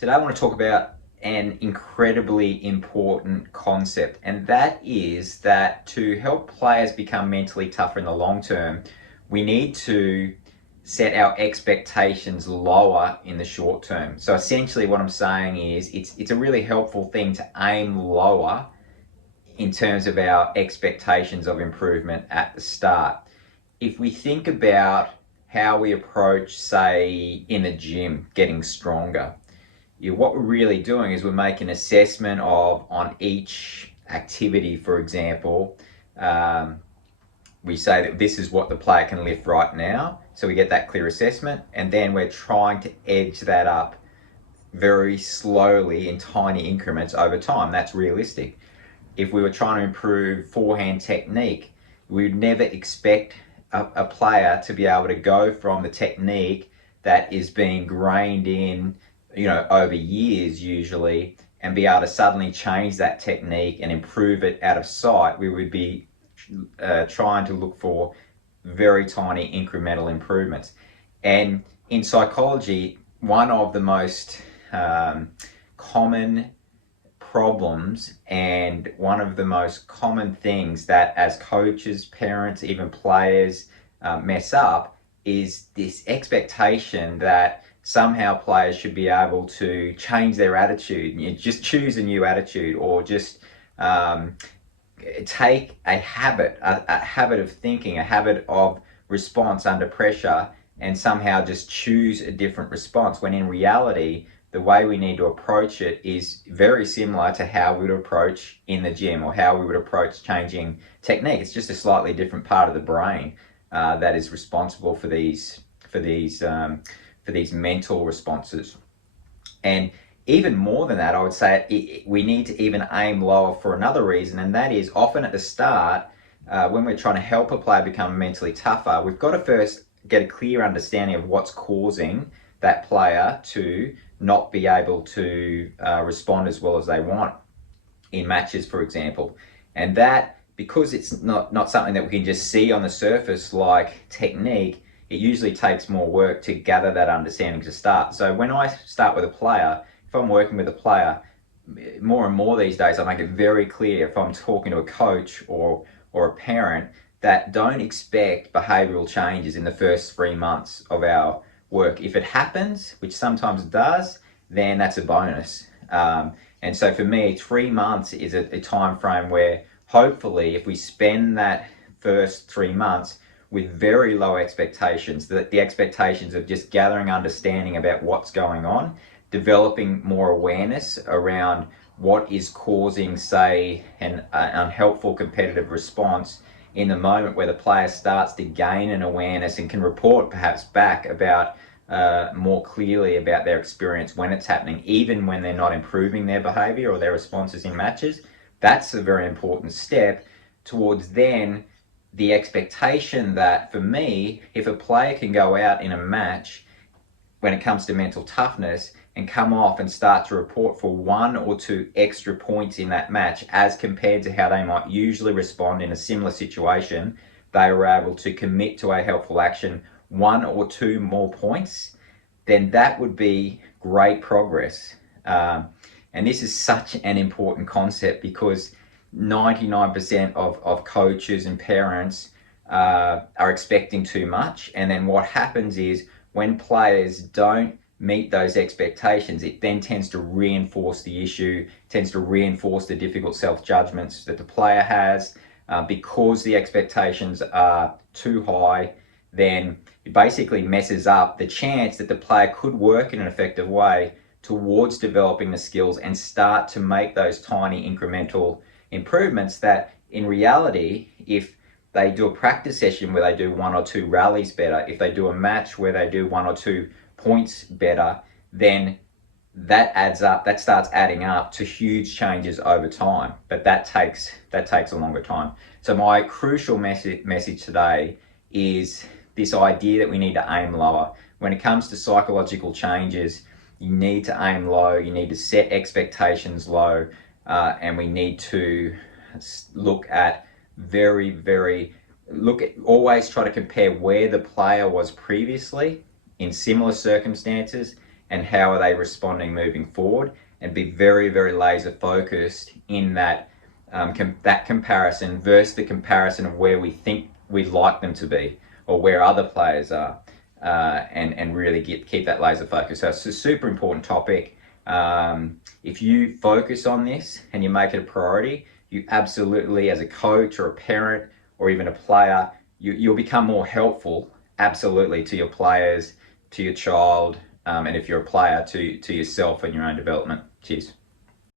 Today I want to talk about an incredibly important concept, and that is that to help players become mentally tougher in the long term, we need to set our expectations lower in the short term. So essentially what I'm saying is it's a really helpful thing to aim lower in terms of our expectations of improvement at the start. If we think about how we approach, say, in the gym, getting stronger, what we're really doing is we're making an assessment of on each activity. For example, we say that this is what the player can lift right now, so we get that clear assessment, and then we're trying to edge that up very slowly in tiny increments over time. That's realistic. If we were trying to improve forehand technique, we would never expect a player to be able to go from the technique that is being grained in, over years usually, and be able to suddenly change that technique and improve it out of sight. We would be trying to look for very tiny incremental improvements. And in psychology, one of the most common problems and one of the most common things that as coaches, parents, even players mess up is this expectation that somehow players should be able to change their attitude. You just choose a new attitude, or just take a habit of thinking, a habit of response under pressure, and somehow just choose a different response, when in reality the way we need to approach it is very similar to how we would approach in the gym, or how we would approach changing technique. It's just a slightly different part of the brain that is responsible for these mental responses. And even more than that, I would say we need to even aim lower for another reason, and that is often at the start, when we're trying to help a player become mentally tougher, we've got to first get a clear understanding of what's causing that player to not be able to respond as well as they want in matches, for example. And that, because it's not something that we can just see on the surface like technique, it usually takes more work to gather that understanding to start. So when I start with a player, if I'm working with a player, more and more these days I make it very clear, if I'm talking to a coach or a parent, that don't expect behavioural changes in the first 3 months of our work. If it happens, which sometimes it does, then that's a bonus. And so for me, 3 months is a time frame where hopefully if we spend that first 3 months with very low expectations, that the expectations of just gathering understanding about what's going on, developing more awareness around what is causing, say, an unhelpful competitive response in the moment where the player starts to gain an awareness and can report perhaps back about more clearly about their experience when it's happening, even when they're not improving their behavior or their responses in matches. That's a very important step towards then the expectation that, for me, if a player can go out in a match when it comes to mental toughness and come off and start to report for 1 or 2 extra points in that match as compared to how they might usually respond in a similar situation, they were able to commit to a helpful action 1 or 2 more points, then that would be great progress. And this is such an important concept, because 99% of coaches and parents are expecting too much. And then what happens is, when players don't meet those expectations, it then tends to reinforce the issue, tends to reinforce the difficult self-judgments that the player has. Because the expectations are too high, then it basically messes up the chance that the player could work in an effective way towards developing the skills and start to make those tiny incremental improvements that, in reality, if they do a practice session where they do 1 or 2 rallies better, if they do a match where they do 1 or 2 points better, then that adds up, that starts adding up to huge changes over time. But that takes a longer time. So my crucial message today is this idea that we need to aim lower. When it comes to psychological changes, you need to aim low, you need to set expectations low, and we need to always try to compare where the player was previously in similar circumstances and how are they responding moving forward, and be very, very laser focused in that that comparison versus the comparison of where we think we'd like them to be or where other players are, and really keep that laser focus. So it's a super important topic. If you focus on this and you make it a priority, you absolutely, as a coach or a parent or even a player, you'll become more helpful, absolutely, to your players, to your child, and if you're a player, to yourself and your own development. Cheers.